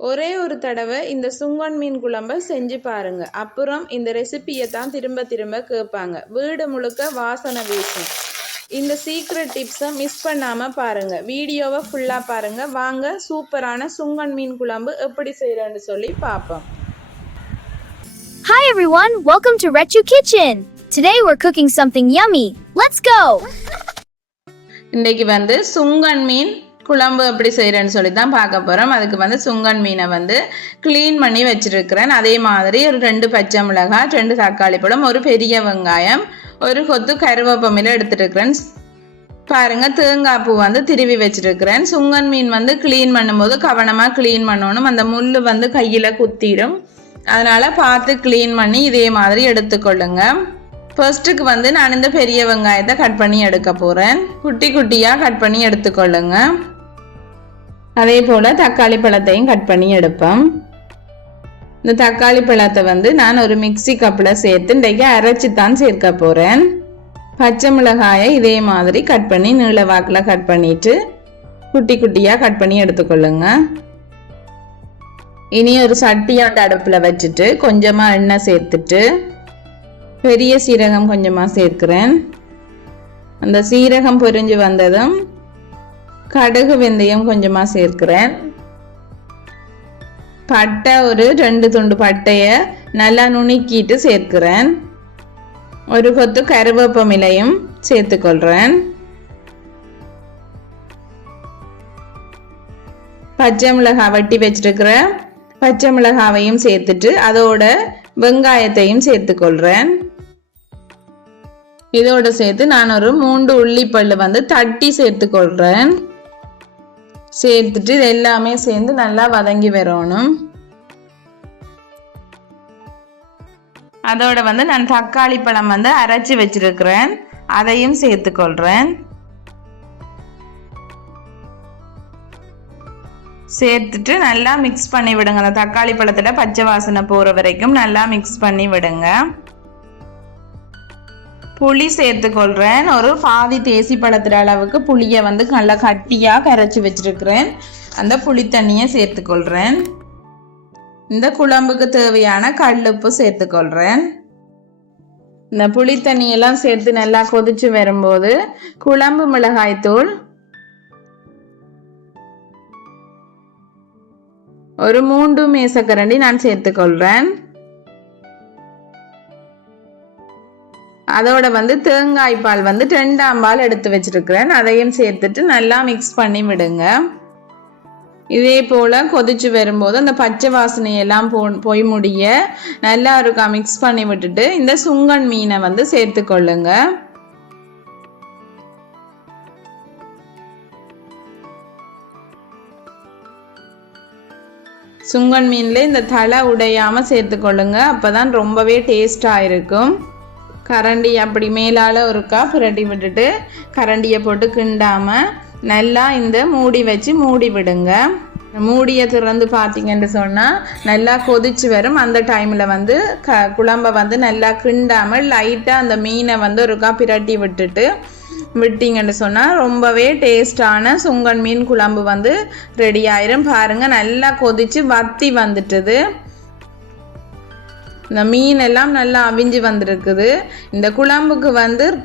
ஒரே ஒரு தடவை இந்த சுங்கன் மீன் குழம்பை செஞ்சு பாருங்க. அப்புறம் இந்த ரெசிபியை தான் திரும்ப திரும்ப கேட்பாங்க. வீடு முழுக்க வாசனை வீசும். இந்த சீக்ரெட் டிப்ஸை மிஸ் பண்ணாமல் பாருங்க. வீடியோவை ஃபுல்லாக பாருங்க. வாங்க சூப்பரான சுங்கன் மீன் குழம்பு எப்படி செய்யறேன்னு சொல்லி பார்ப்போம். Hi everyone, welcome to Rechu Kitchen. Today we're cooking something yummy. Let's go. இன்னைக்கு சுங்கன் மீன் குழம்பு எப்படி செய்கிறேன்னு சொல்லி தான் பார்க்க போகிறோம். அதுக்கு சுங்கன் மீனை க்ளீன் பண்ணி வச்சுருக்கிறேன். அதே மாதிரி ஒரு 2 பச்சை மிளகாய், 2 தக்காளி பழம், ஒரு பெரிய வெங்காயம், ஒரு கொத்து கருவேப்பிலை எடுத்துருக்கிறேன். பாருங்கள், தேங்காய் பூ திருவி வச்சுருக்கிறேன். சுங்கன் மீன் க்ளீன் பண்ணும்போது கவனமாக க்ளீன் பண்ணணும். அந்த முள் கையில் குத்திடும். அதனால் பார்த்து க்ளீன் பண்ணி இதே மாதிரி எடுத்துக்கொள்ளுங்க. ஃபர்ஸ்ட்டுக்கு நான் இந்த பெரிய வெங்காயத்தை கட் பண்ணி எடுக்க போகிறேன். குட்டி குட்டியாக கட் பண்ணி எடுத்துக்கொள்ளுங்க. அதே போல் தக்காளி பழத்தையும் கட் பண்ணி எடுப்பேன். இந்த தக்காளி பழத்தை நான் ஒரு மிக்சி கப்பில் சேர்த்து இன்றைக்கு அரைச்சி தான் சேர்க்க போகிறேன். பச்சை மிளகாயை இதே மாதிரி கட் பண்ணி நீள வாக்கில் கட் பண்ணிவிட்டு குட்டி குட்டியாக கட் பண்ணி எடுத்துக்கொள்ளுங்க. இனி ஒரு சட்டியாண்ட அடுப்பில் வச்சுட்டு கொஞ்சமாக எண்ணெய் சேர்த்துட்டு பெரிய சீரகம் கொஞ்சமாக சேர்க்கிறேன். அந்த சீரகம் பொரிஞ்சு வந்ததும் கடுகு வெந்தயம் கொஞ்சமாக சேர்க்கிறேன். பட்டை ஒரு 2 துண்டு பட்டையை நல்லா நுணுக்கிட்டு சேர்க்கிறேன். ஒரு கொத்து கருவேப்பிலையும் சேர்த்துக்கொள்கிறேன். பச்சை மிளகாய் வெட்டி வச்சிருக்கிற பச்சை மிளகாவையும் சேர்த்துட்டு அதோட வெங்காயத்தையும் சேர்த்துக்கொள்கிறேன். இதோட சேர்த்து நான் ஒரு 3 உள்ளிப்பல்லு தட்டி சேர்த்துக்கொள்கிறேன். சேர்த்துட்டு இது எல்லாமே சேர்ந்து நல்லா வதங்கி வரணும். அதோட நான் தக்காளி பழம் அரைச்சி வச்சிருக்கிறேன். அதையும் சேர்த்துக்கொள்கிறேன். சேர்த்துட்டு நல்லா மிக்ஸ் பண்ணி விடுங்க. அந்த தக்காளி பழத்தில் பச்சை வாசனை போகிற வரைக்கும் நல்லா மிக்ஸ் பண்ணி விடுங்க. புளி சேர்த்துக்கொள்கிறேன். ஒரு பாதி தேசி பழத்துற அளவுக்கு புளியை நல்லா கட்டியாக கரைச்சி வச்சிருக்கிறேன். அந்த புளி தண்ணியை சேர்த்துக்கொள்கிறேன். இந்த குழம்புக்கு தேவையான கல்லுப்பு சேர்த்துக்கொள்கிறேன். இந்த புளி தண்ணியெல்லாம் சேர்த்து நல்லா கொதிச்சு வரும்போது குழம்பு மிளகாய்த்தூள் ஒரு 3 மேசக்கரண்டி நான் சேர்த்துக்கொள்கிறேன். அதோட தேங்காய் பால் 2ஆம் பால் எடுத்து வச்சிருக்கிறேன். அதையும் சேர்த்துட்டு நல்லா மிக்ஸ் பண்ணி விடுங்க. இதே போல் கொதிச்சு வரும்போது அந்த பச்சை வாசனையெல்லாம் போய் முடிய நல்லா இருக்கா மிக்ஸ் பண்ணி விட்டுட்டு இந்த சுங்கன் மீனை சேர்த்துக்கொள்ளுங்க. சுங்கன் மீனில் இந்த தலை உடையாமல் சேர்த்துக்கொள்ளுங்க. அப்போ தான் ரொம்பவே டேஸ்டாக இருக்கும். கரண்டி அப்படி மேலால் ஒருக்கா புரட்டி விட்டுட்டு கரண்டியை போட்டு கிண்டாமல் நல்லா இந்த மூடி வச்சு மூடி விடுங்க. மூடியை திறந்து பார்த்தீங்கன்னு சொன்னால் நல்லா கொதிச்சு வரும். அந்த டைமில் குழம்பை நல்லா கிண்டாமல் லைட்டாக அந்த மீனை ஒருக்கா பிரட்டி விட்டீங்கன்னு சொன்னால் ரொம்பவே டேஸ்டான சுங்கன் மீன் குழம்பு ரெடி ஆயிரும். பாருங்கள், நல்லா கொதிச்சு வத்தி வந்துட்டுது. இந்த மீன் எல்லாம் நல்லா அவிஞ்சு வந்திருக்குது. இந்த குழம்புக்கு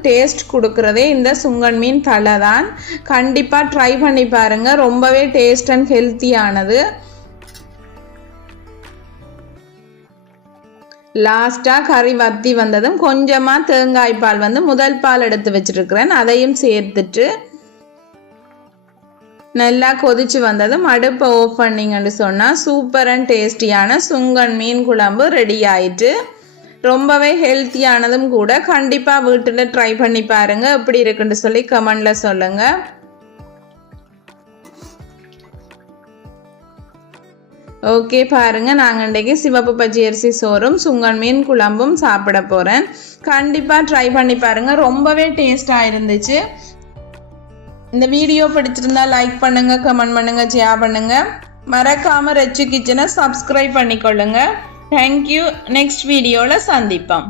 டேஸ்ட் கொடுக்கறதே இந்த சுங்கன் மீன் தலை தான். கண்டிப்பாக ட்ரை பண்ணி பாருங்கள். ரொம்பவே டேஸ்ட் அண்ட் ஹெல்த்தியானது. லாஸ்ட்டாக கறி வத்தி வந்ததும் கொஞ்சமாக தேங்காய் பால் முதல் பால் எடுத்து வச்சிருக்கிறேன். அதையும் சேர்த்துட்டு நல்லா கொதிச்சு வந்ததும் அடுப்பை ஆஃப் பண்ணிங்கன்னு சொன்னால் சூப்பர் அண்ட் டேஸ்டியான சுங்கன் மீன் குழம்பு ரெடி ஆயிட்டு. ரொம்பவே ஹெல்த்தியானதும் கூட. கண்டிப்பாக வீட்டில் ட்ரை பண்ணி பாருங்கள். எப்படி இருக்குன்னு சொல்லி கமெண்டில் சொல்லுங்கள். ஓகே, பாருங்கள், நாங்கள் இன்றைக்கு சிவப்பு பச்சை அரிசி சோறும் சுங்கன் மீன் குழம்பும் சாப்பிட போகிறேன். கண்டிப்பாக ட்ரை பண்ணி பாருங்கள். ரொம்பவே டேஸ்டாக இருந்துச்சு. இந்த வீடியோ பிடிச்சிருந்தா லைக் பண்ணுங்கள், கமெண்ட் பண்ணுங்கள், ஷேர் பண்ணுங்கள். மறக்காமல் ரெச்சு கிச்சனை சப்ஸ்கிரைப் பண்ணிக்கொள்ளுங்கள். தேங்க்யூ. நெக்ஸ்ட் வீடியோவில் சந்திப்போம்.